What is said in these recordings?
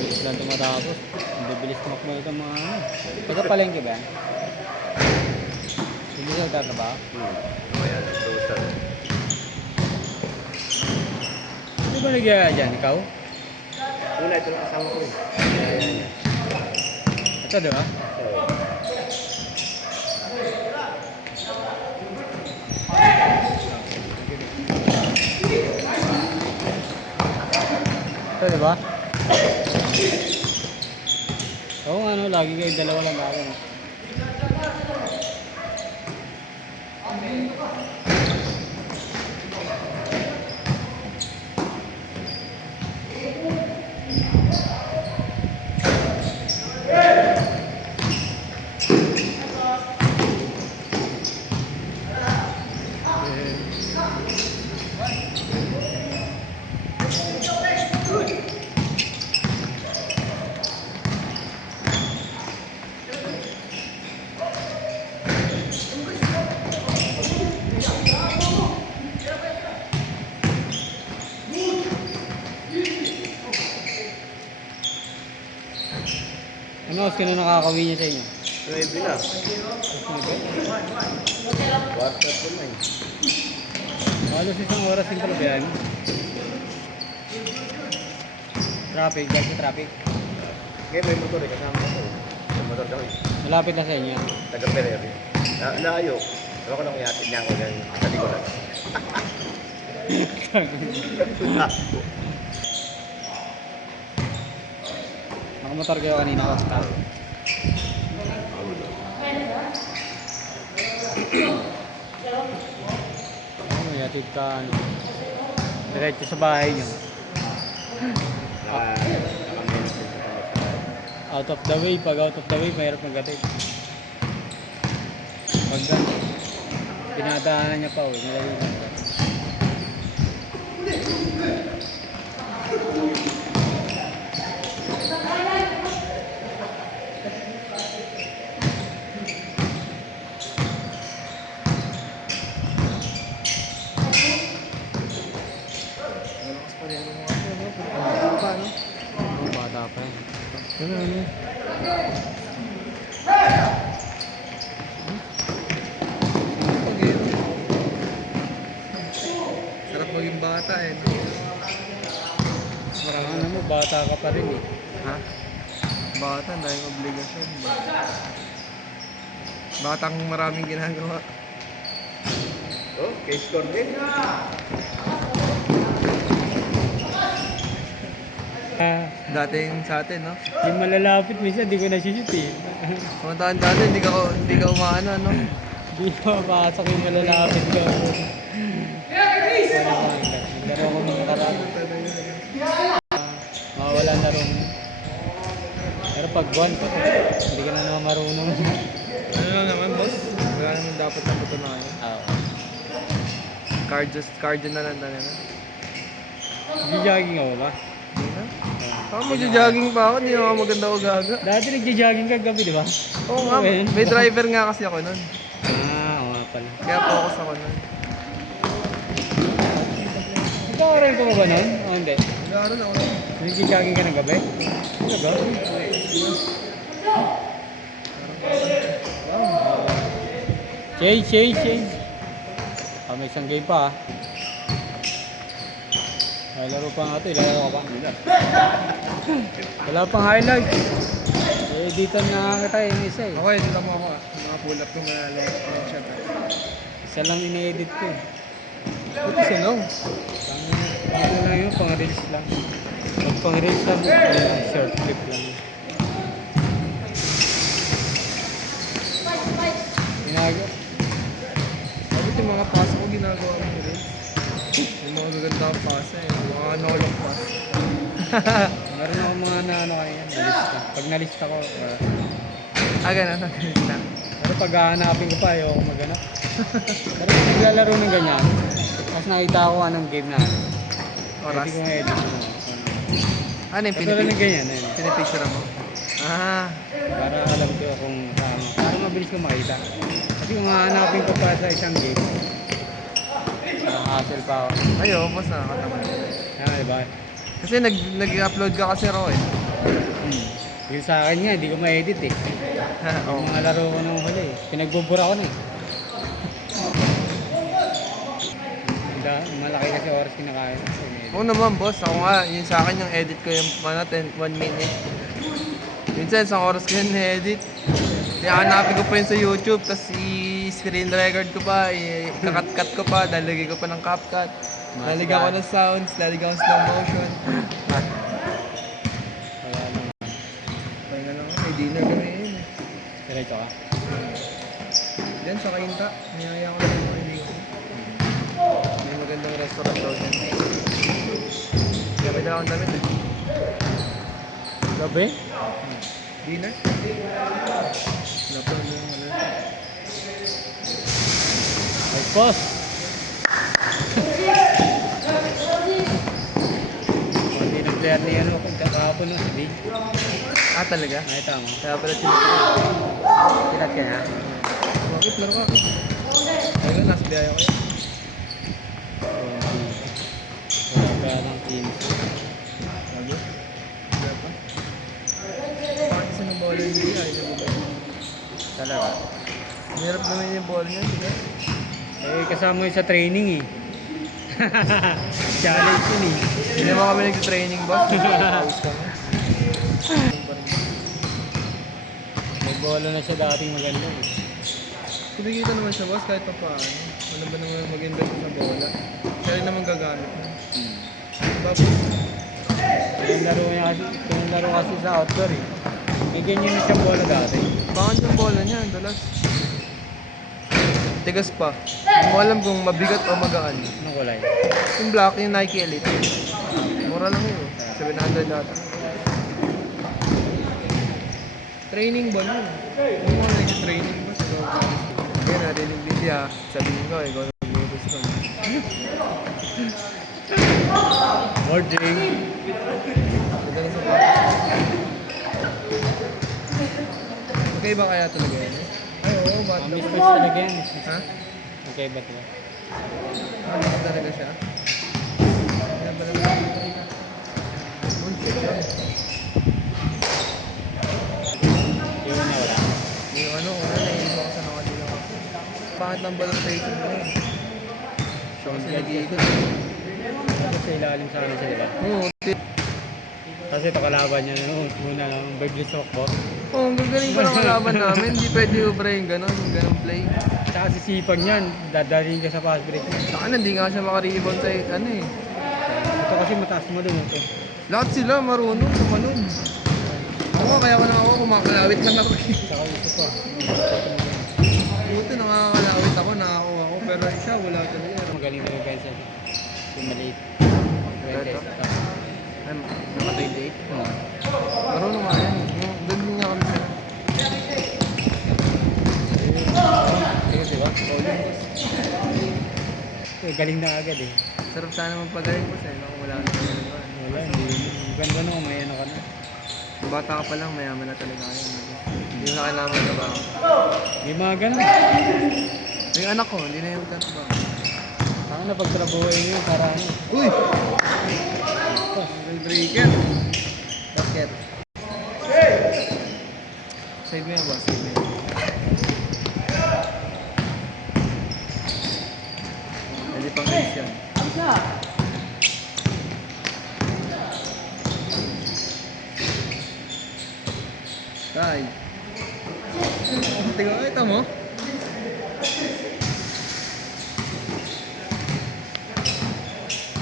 Bilis lang tumatapos. Hindi bilis tumakbo ito mga ano. Taga palengke ba yan? Hindi siya nagtatrabaho? O yan, total. Hindi ba nagyaya dyan? Ikaw? Una, ito lang kasama ko eh. Ito di ba? Ito di ba? Oo ano, lagi kayo dalawa lang ako. No? Ano oras ka na nakakawin niya sa inyo? 9 na. Quarter to 9. Halos isang oras yung pala ba yan? Traffic, dahil sa traffic. Ngayon may motor eh, kasama ko. May motor kami. Malapit na sa inyo. Taga Pereira. Naayo. Ewan ko lang ihatid niya ako yan. Sa likuran. Nakamotor kayo kanina ko. May atid ka ano. Diretso sa bahay niyo. Naka-minus din sa kanya. Out of the way. Pag out of the way, mahirap mag-atid. Pag dinadaanan niya pa. Nilagay niya. Bata pa yan. Ano, ano? Sarap maging bata eh. No? Parang ano mo, bata ka pa rin eh. Ha? Bata, dahil obligasyon. Batang maraming ginagawa. Oh, case score din. Dating sa atin, no? Yung malalapit minsan, di ko na-shoot eh. Samantahan dati, hindi ka umaano, no? Di ko mapasok yung malalapit ko. Naglaro ako ng nakaraan. Mawawala na rin. Pero pag buwan, hindi ka na naman marunong. Ano lang naman, boss? Wala naman dapat na patunayan. Cardio na lang talaga. Nag-jogging ako ba? Hindi na? Magja-jogging pa ako, hindi na ako maganda o gaga. Dati nag-jogging ka gabi, di ba? Oo nga, may driver nga kasi ako nun. Oo nga pala. Kaya focus ako nun. Ikaw rin ko ba nun? O hindi? Nag-aaral ako nun. Nag-jogging ka ng gabi? Talaga? Change. May isang game pa ah. May laro pa nga ito, ilalaro ka pa. Wala pang highlight. Eh, dito na kita yung isa eh. Ako, edit mo ako. Mga pull up ko malalang shot. Isa lang ini-edit ko eh. Buti silong. Ano lang yun, pang-reels lang. Pag pang-reels lang, short clip lang. Ginagawa. Bakit yung mga pass ko ginagawa mo rin? Yung mga gagandang pass eh. Mga nolong pass. Meron ako mga ano kaya, nalista. Pag nalista ko, Ganun. pero pag hahanapin ko pa, ayoko maghanap. Pero pag naglalaro ng ganyan, Tapos nakita ko anong game na ano. Oras. Pwede ko nga-edit mo. Ano yung Katulad ng ganyan. Ayun. pinipicture mo? Ah, Para alam ko kung tama. Para mabilis ko makita. Kasi kung hahanapin ko pa sa isang game, hassle pa ako. ayo, boss nakakataman. Diba? Kasi nag-upload ka kasi raw eh. Yung sa akin nga, hindi ko ma-edit eh. Oo. Yung mga laro ko nung huli eh. Pinagbubura ko na eh. Malaki kasi oras kinakain. Oo naman boss, ako nga, yun sa akin yung edit ko yung 1 minute. Minsan isang oras ko yun na-edit. Hanapin ko pa yun sa YouTube, tapos i-screen record ko pa, i-cut ko pa, lalagay ko pa ng CapCut. Lalagyan ko ng sounds, lalagyan ko ng slow motion. Wala naman. Kaya lang, may dinner kami yun eh. Diretso ka? Diyan sa Kainta, niyaya ko lang mga kaibigan. May magandang restaurant daw dyan. Gabi na akong damit eh. Gabi? Dinner? Wala pa naman yung ano. Ay, boss! Hindi nag-player ni ano, kahapon no, si Big. Ah, talaga? Nakita mo? Kaya pala tinatawag. Kilat ka na? Bakit? Laro ka. Ayun, nasa biyaya ko yan. Wala pa ng team. Sabi? Wala pa. Bakit kasi ng bola yung bigay? Ayaw mo ba? Talaga? Mahirap naman yung bola niya, di ba? Eh, kasama yun sa training eh. Challenge yun eh. Hindi naman kami nag-training boss. Pawis kami. May bola na siya dating maganda eh. Kumikita naman siya boss kahit pa paano. Ano ba naman mag-invest sa bola? Siya rin naman gagamit na. Tapos, Yung laro kasi sa outdoor eh. May ganyan na siyang bola dati. bakit yung bola niya? Ang dalas. Tigas pa. Hindi mo alam kung mabigat o magaan. Anong kulay? Yung black, yung Nike Elite. Mura lang yun. 700 data. Training ball yun. Yung mga nag-training ba? Kaya narinig din siya. Sabihin ko, ikaw na mag-ibus ko. Morning! Ganda na sa pa. Okay ba kaya talaga yun? Ay, oo. Ba't Miss naman? Match talaga yan. Ha? Okay ba ito? Ba't talaga siya? Kaya ba naman? Muntik lang. Yung una wala. Yung ano, una naiiba ko sa nakadila ko. Pangit ng balong station mo yun. Siya kasi nag-iikot. Tapos sa ilalim sa ano siya, diba? Oo, Kasi pakalaban niya muna ng Beyblade Softball. ang gagaling pa ng kalaban namin. Hindi pwede ubra yung gano'n, yung gano'ng play. Tsaka sisipag niyan, dadalhin ka sa fast break niya. Saka na, hindi nga siya makaribon sa ano eh. Ito kasi mataas mo dun ito. Lahat sila marunong, sumanog. Ako, kaya ko lang ako, kumakalawit lang ako. Tsaka ito pa. Buti nakakalawit ako, nakakuha ako. Pero siya, wala talaga. Magaling na yung guys ito. Yung maliit. Ito? Ay, naka-28. Oo. Marunong nga yan. Doon din nga kami sa... Ayun, diba? Eh, galing na agad eh. Sarap sana magpagaling ko sa'yo. Kung wala na talaga. Wala, hindi. Ganda no, may ano ka na. Bata ka pa lang, mayaman na talaga kayo. Hindi mo na kailangan magtrabaho. May mga ganun. Yung anak ko, hindi na yung magtatrabaho. Saka na pagtrabuhay niyo yung para ano. Uy! Breaker. Basket. Side mo yan ba? Side mo yan. Hindi pang ace yan. Tay. Tiga, ito mo?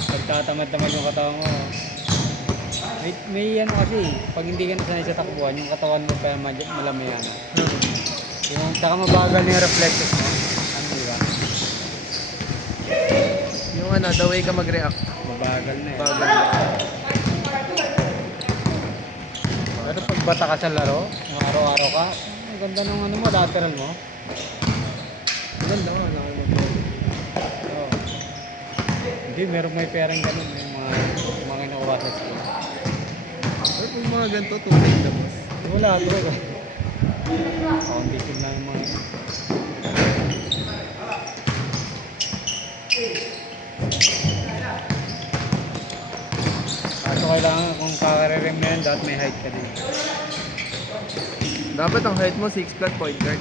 Pagtatamad-tamad yung katawan mo. May ano kasi, pag hindi ka nasanay sa takbuhan, yung katawan mo pa malamayan. Yung saka mabagal na yung reflexes mo. Ano diba? Yung ano, the way ka mag-react. Mabagal na eh. Bagal. Pero pag bata ka sa laro, yung araw-araw ka, ang ganda ng ano mo, lateral mo. Ganda nga, nakalimutan. Oo. Hindi, meron may perang ganun. May mga kinukuha sa school. Pero kung mga ganito, tunay na boss. Wala, talaga. Foundation lang yung mga yun. Kaso kailangan kung kakarerim na yan, dapat may height ka din. Dapat ang height mo 6 flat point guard.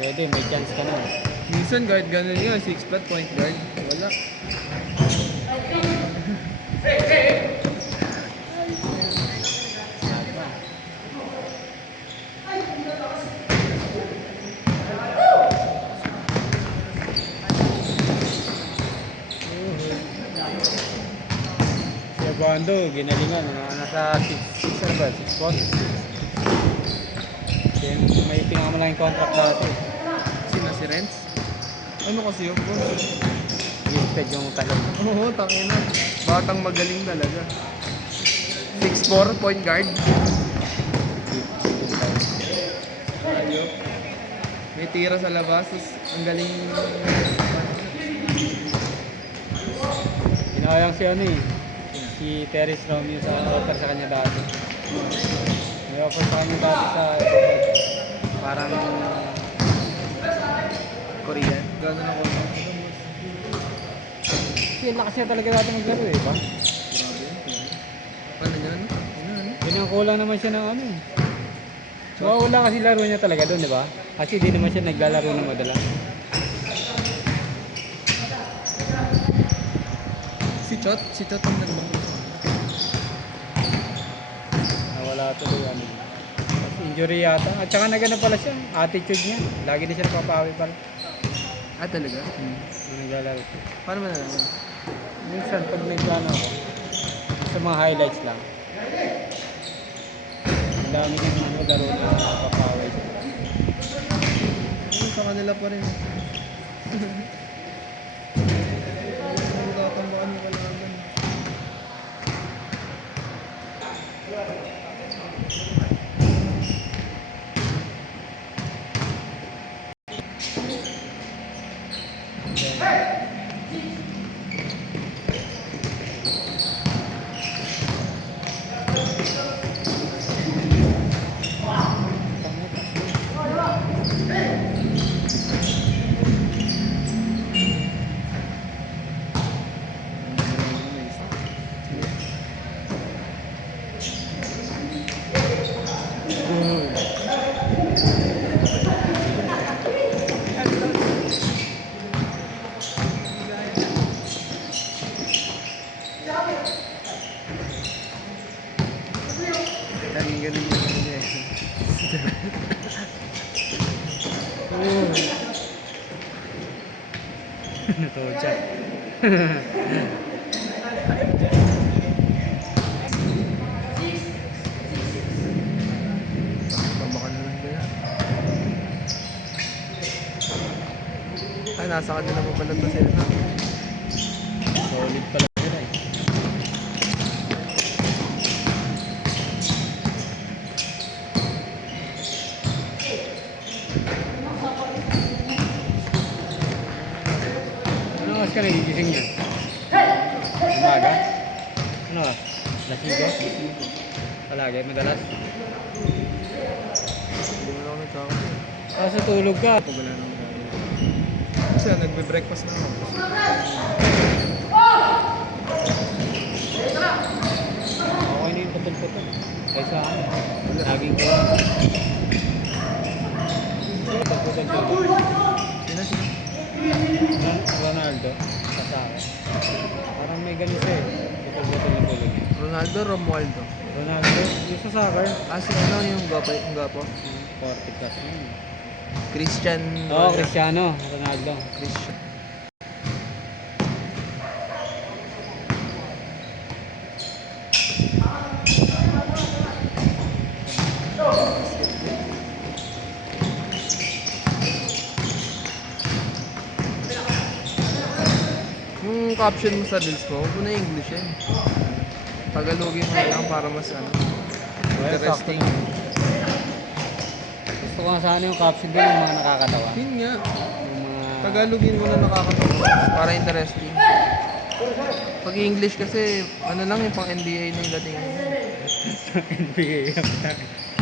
Pwede, may chance ka na. Minsan guard ganun nga, 6 flat point guard. Wala. Si Abando, ginalingan. Nasa 6 ano ba? 6'4". May pinakamalaking contract dati. Sina si Renz? Ano kasi yung boss? Gifted yung talong. Oo, tangina. Batang magaling talaga. 6'4", point guard. Ayok. May tira sa labas, tapos ang galing. Hinayang si ano eh. Si Terry Romeo sa offer sa kanya dati. May offer sa kanya dati sa parang Korean. Gano'n ako. kasi lakas niya talaga dati maglaro eh, ba? Grabe yun. Ano niya, ano? Ano? Pinangkulang naman siya ng ano eh. Wala kasi laro niya talaga doon, di ba? Kasi di naman siya naglalaro ng madalas. Si Chot ang nagbangko. Nawala tuloy ano. Kasi injury yata. At saka nagano pala siya, attitude niya. Lagi na siya napapawi pala. Ah, talaga? Nung naglalaro siya. Paano mo nalaman? Minsan pag nagplano ako, sa mga highlights lang. Ang dami niyang ano, laro na napapawi siya. Sa kanila pa rin. Nagtatambakan mo kalaban. Galing niya. Natodya. Tambakan na lang kaya. Ay, nasa kanila pa pala ito sila. Solid pala sila eh. Ano oras ka nagigising niya? Umaga? Ano oras? Lasigo? Palagi, madalas? Hindi mo na ako nagkakaroon. Kaso tulog ka. Pag wala nang gano'n. Kasi nagbe-breakfast na ako. Okay na yung putol-putol. Kaysa ano, laging ko. Putol-putol. Sino? Ronaldo, kasama. Parang may ganun siya eh. Putol-putol na tulog. Ronaldo, Romualdo. Ronaldo, yung sa soccer, Ah, si ano yung gapo? Yung gapo? 40 plus na yun. Christian. Oo, Cristiano Ronaldo. Christian. Yung caption mo sa reels mo, huwag mo na English yan. Tagalogin mo lang para mas ano. Well, sakto Interesting. na. Gusto ko nga sana yung caption doon yung mga nakakatawa. Yun nga. Yung mga... Tagalogin mo na nakakatawa. Para interesting. Pag English kasi, ano lang yung pang NBA na yung dating. NBA yung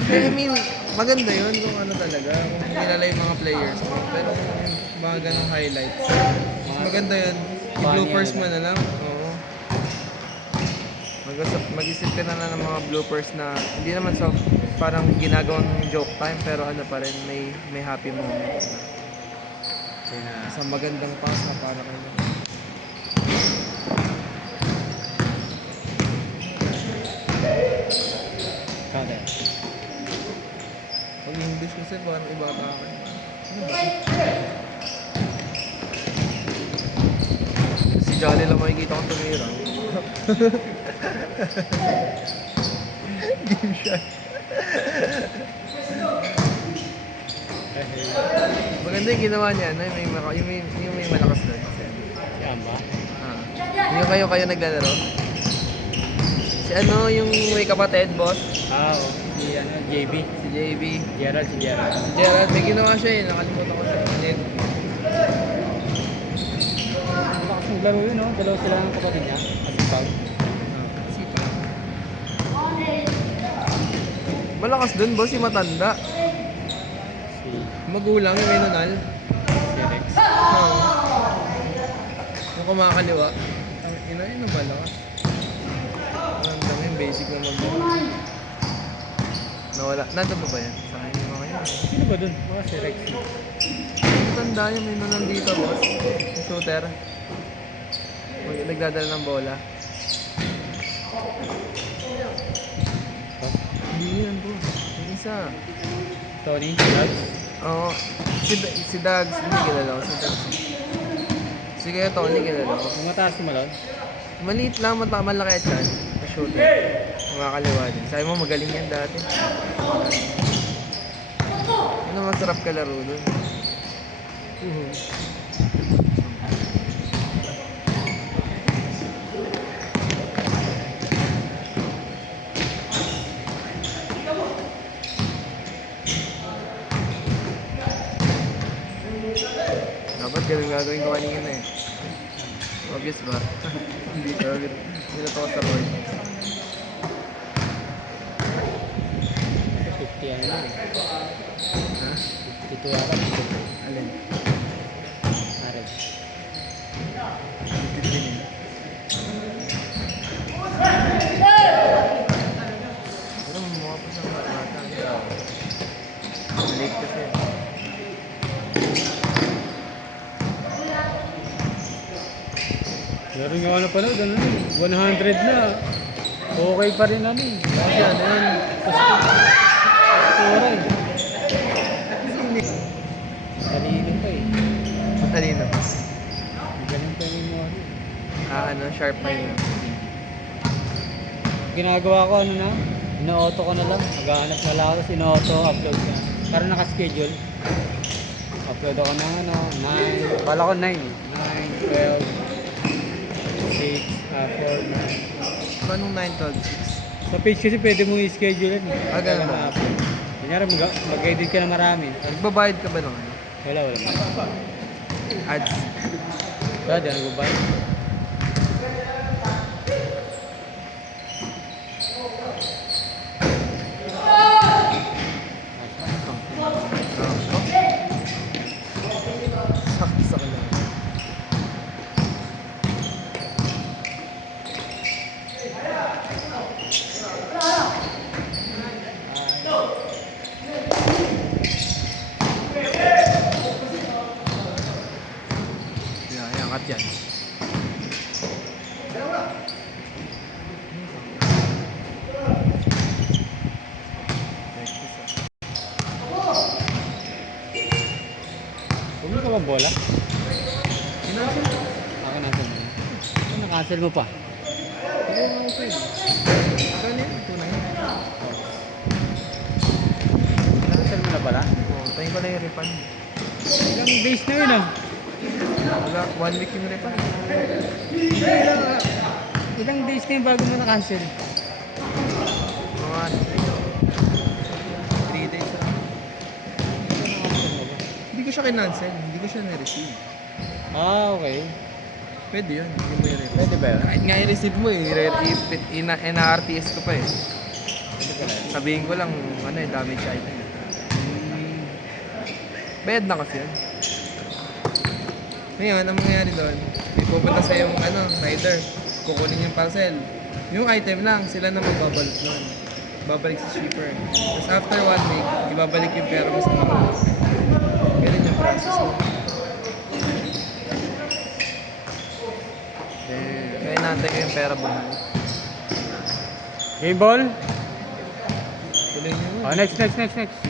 I mean, maganda yun kung ano talaga, kung kilala yung mga players mo. Pero yung mga ganong highlights, mas maganda yun. I-bloopers mo na lang. Oo. Mag-isip ka na lang ng mga bloopers na hindi naman sa parang ginagawang joke time, pero ano pa rin, may happy moment. Sa magandang pass na para kayo. Kada. Pag English kasi parang iba ka. Ano ba? Si Jolly lang makikita kong tumira. Game shot. Maganda yung ginawa niya, no? Yung may malakas doon. Yan ba? Yung kayo naglalaro. Si ano, yung may kapatid, boss? Oo. Si ano, JB. Si JB. Gerald, si Gerald. Gerald, may ginawa siya eh. Nakalimutan ko siya. Ulit. Malakas maglaro yun, no? Dalawa sila ng kapatid niya. Asipag. Malakas dun, boss, si matanda. Si Magulang, yung may nunal. Rex. Yung kumakaliwa. Yun ang malakas. Ang dami yung basic na mag-book. Nawala. Nandun pa ba yan? Sa akin yung mga yun. Sino ba dun? Baka si Rex. Matanda yung may nunal dito, boss. Yung shooter. Nagdadala ng bola. Hindi yan, bro. Yung isa. Tony. Doug. Oo. Si Dags, hindi kilala ko. Si Dags. Si Kuya Tony kilala ko. Yung mataas si Malone. Maliit lang, malaki at yan. Shooter. Mga kaliwa din. Sabi mo, magaling yan dati. Ano masarap kalaro dun? Dapat ganun gagawin ko kanina eh. Obvious ba? Hindi ko. Hindi na to sa board. 50 ano na. Ha? 52 yata. Alin? Ares. Hindi din. Pero mukha pa siyang bata. Maliit kasi. Pero nga ano pa na, 100 na. Okay pa rin ano eh. Kasi ano yun? Oray. Talino pa eh. Matalino. Ganun pa yung memory. Ano, sharp pa yun. Ginagawa ko ano na, ino-auto ko na lang. Maghahanap na lang ako, tapos ino-auto, upload ka. Para naka-schedule. Upload ako ng ano, 9, bala ko 9 eh. 9, 12, 6, 4, 9. Paano 9-12-6? Sa page kasi pwede mo i-schedule yun eh. Ganun ba? Kanyari mag-edit ka na marami. Nagbabayad ka ba ng ano? Wala. Ads. Wala, di na nag-buy. Saksak lang. Angat yan. Huwag mo ka bang bola? Ako natin mo. Na-cancel mo pa. Akala yun, tunay. Na-cancel mo na pala? Tayo ko lang yung refund. Ilang days na yun ah. Wala, 1 week yung refund. Ilang days na yun bago mo na-cancel? Mga 3 days na. Na-cancel mo ba? Hindi ko siya kinancel, hindi ko siya na-receive. Ah, okay. Pwede yun, hindi mo i-receive. Pwede ba yun? Kahit nga i-receive mo, ina-RTS ko pa eh. Sabihin ko lang, damage item. Bayad na kasi yun. Ngayon, ang mangyayari doon, may pupunta sa yung rider, kukunin yung parcel. Yung item lang, sila na magbabalot doon. Babalik sa shipper. Tapos after 1 week, ibabalik yung pera mo sa mga. Ganun yung process mo. Kaya inaantay ko yung pera bumalik. Game ball? Tuloy nyo. Oh, next.